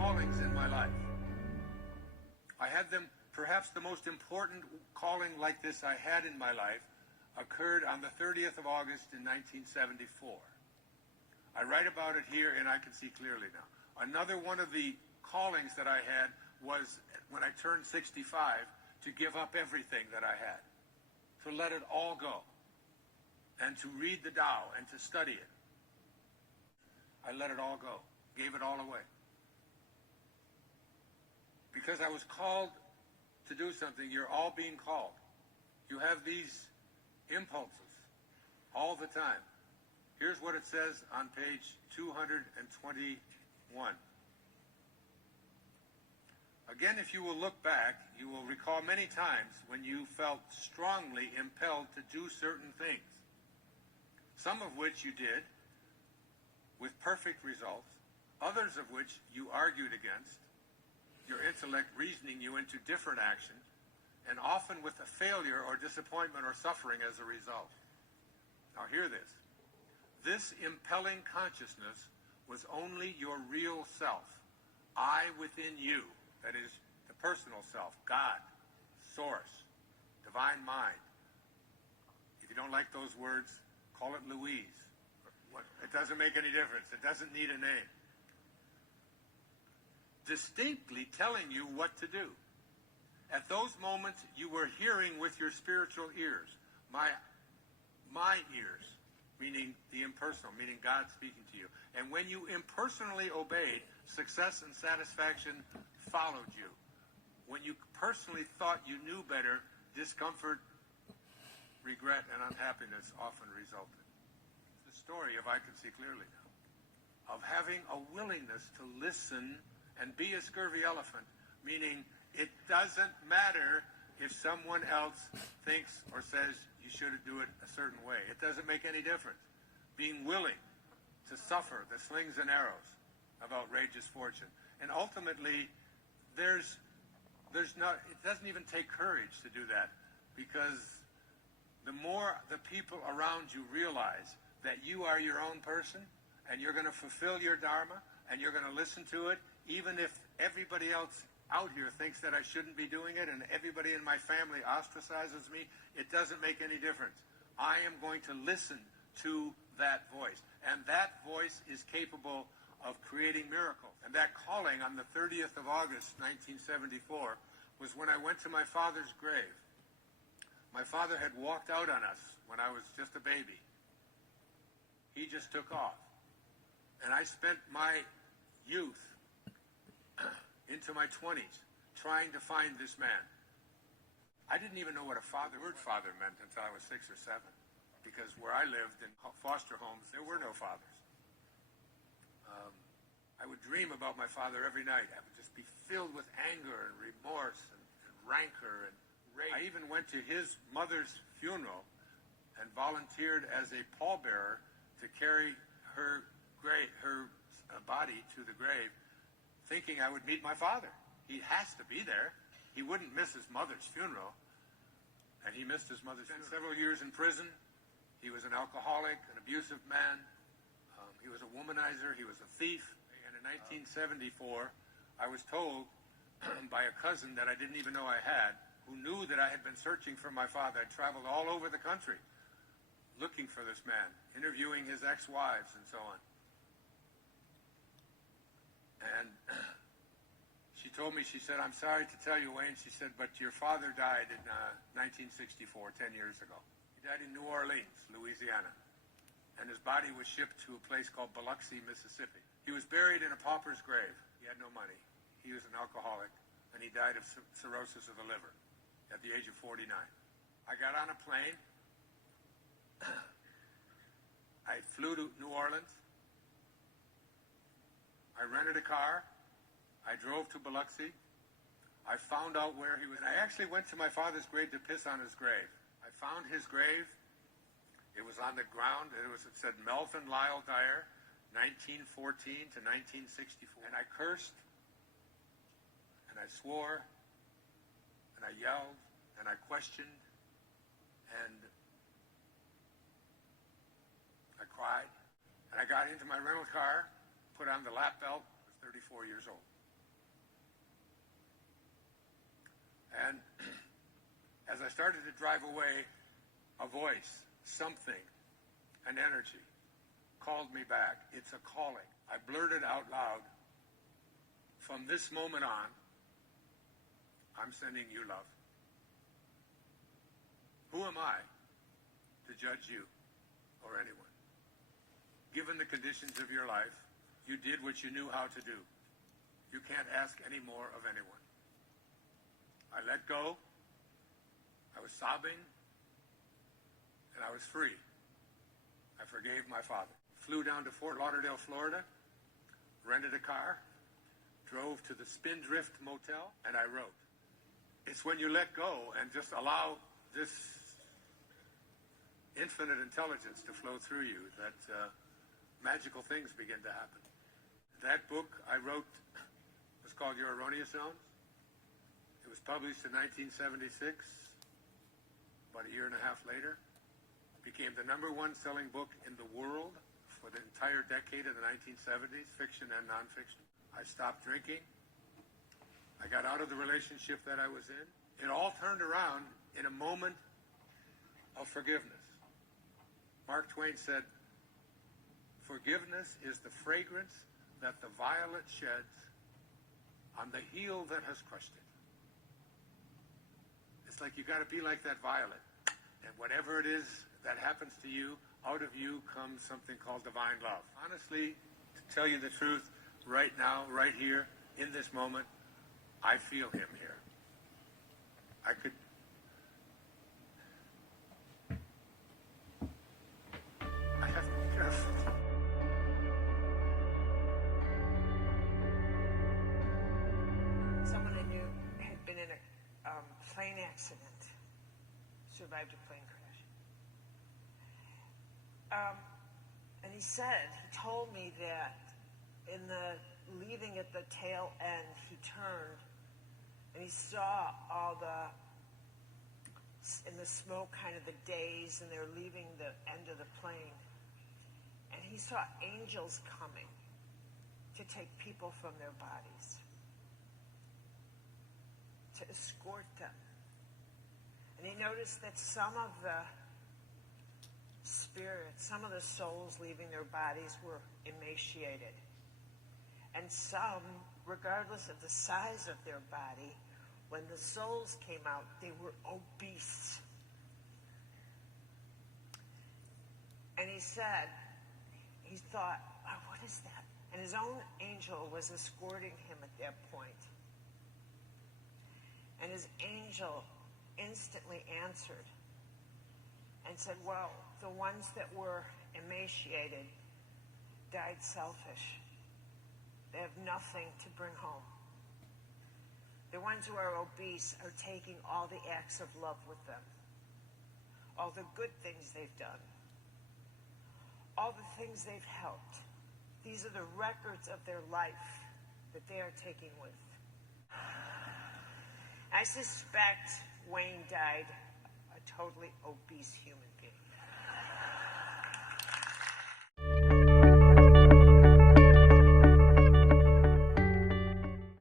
callings in my life. I had them, perhaps the most important calling like this I had in my life occurred on the 30th of August in 1974. I write about it here and I can see clearly now. Another one of the callings that I had was when I turned 65 to give up everything that I had, to let it all go, and to read the Tao and to study it. I let it all go, gave it all away. Because I was called to do something. You're all being called. You have these impulses all the time. Here's what it says on page 221. Again, if you will look back, you will recall many times when you felt strongly impelled to do certain things, some of which you did with perfect results, others of which you argued against, your intellect reasoning you into different actions, and often with a failure or disappointment or suffering as a result. Now hear this. This impelling consciousness was only your real self, I within you, that is the personal self, God, Source, Divine Mind. If you don't like those words, call it Louise. It doesn't make any difference. It doesn't need a name. Distinctly telling you what to do. At those moments, you were hearing with your spiritual ears. My ears, meaning the impersonal, meaning God speaking to you. And when you impersonally obeyed, success and satisfaction followed you. When you personally thought you knew better, discomfort, regret, and unhappiness often resulted. It's the story of I Can See Clearly Now, of having a willingness to listen and be a scurvy elephant, meaning it doesn't matter if someone else thinks or says you should do it a certain way. It doesn't make any difference. Being willing to suffer the slings and arrows of outrageous fortune. And ultimately, it doesn't even take courage to do that, because the more the people around you realize that you are your own person and you're going to fulfill your dharma and you're going to listen to it, even if everybody else out here thinks that I shouldn't be doing it and everybody in my family ostracizes me, it doesn't make any difference. I am going to listen to that voice. And that voice is capable of creating miracles. And that calling on the 30th of August, 1974, was when I went to my father's grave. My father had walked out on us when I was just a baby. He just took off. And I spent my youth into my 20s trying to find this man. I didn't even know what the word father meant until I was 6 or 7, because where I lived in foster homes, there were no fathers. I would dream about my father every night. I would just be filled with anger and remorse and rancor and rage. I even went to his mother's funeral and volunteered as a pallbearer to carry her body to the grave, thinking I would meet my father. He has to be there. He wouldn't miss his mother's funeral. And he missed his mother's funeral. Several years in prison. He was an alcoholic, an abusive man. He was a womanizer. He was a thief. And in 1974, I was told by a cousin that I didn't even know I had, who knew that I had been searching for my father. I traveled all over the country looking for this man, interviewing his ex-wives and so on. And she told me, she said, "I'm sorry to tell you, Wayne," she said, "but your father died in 1964, 10 years ago. He died in New Orleans, Louisiana. And his body was shipped to a place called Biloxi, Mississippi. He was buried in a pauper's grave. He had no money. He was an alcoholic, and he died of cirrhosis of the liver at the age of 49. I got on a plane. I flew to New Orleans. I rented a car. I drove to Biloxi. I found out where he was. And I actually went to my father's grave to piss on his grave. I found his grave. It was on the ground. It said Melvin Lyle Dyer, 1914 to 1964. And I cursed, and I swore, and I yelled, and I questioned, and I cried. And I got into my rental car, put on the lap belt. I was 34 years old. And as I started to drive away, a voice, something, an energy, called me back. It's a calling. I blurted out loud, from this moment on, I'm sending you love. Who am I to judge you or anyone? Given the conditions of your life, you did what you knew how to do. You can't ask any more of anyone. I let go. I was sobbing, and I was free. I forgave my father. Flew down to Fort Lauderdale, Florida, rented a car, drove to the Spindrift Motel, and I wrote. It's when you let go and just allow this infinite intelligence to flow through you that magical things begin to happen. That book I wrote was called Your Erroneous Zones. It was published in 1976. About a year and a half later, it became the #1 selling book in the world for the entire decade of the 1970s, fiction and nonfiction. I stopped drinking. I got out of the relationship that I was in. It all turned around in a moment of forgiveness. Mark Twain said, "Forgiveness is the fragrance that the violet sheds on the heel that has crushed it." It's like you got to be like that violet. And whatever it is that happens to you, out of you comes something called divine love. Honestly, to tell you the truth, right now, right here, in this moment, I feel him here. I could... I have to be careful. Someone I knew had been in a plane accident, survived a plane crash. And he told me that in the leaving at the tail end, he turned and he saw all in the smoke, kind of the days, and they're leaving the end of the plane. And he saw angels coming to take people from their bodies, to escort them. And he noticed that some of the spirits, some of the souls leaving their bodies were emaciated. And some, regardless of the size of their body, when the souls came out, they were obese. And he thought, oh, what is that? And his own angel was escorting him at that point. And his angel instantly answered and said, well, the ones that were emaciated died selfish. They have nothing to bring home. The ones who are obese are taking all the acts of love with them, all the good things they've done, all the things they've helped. These are the records of their life that they are taking with. I suspect Wayne died a totally obese human being.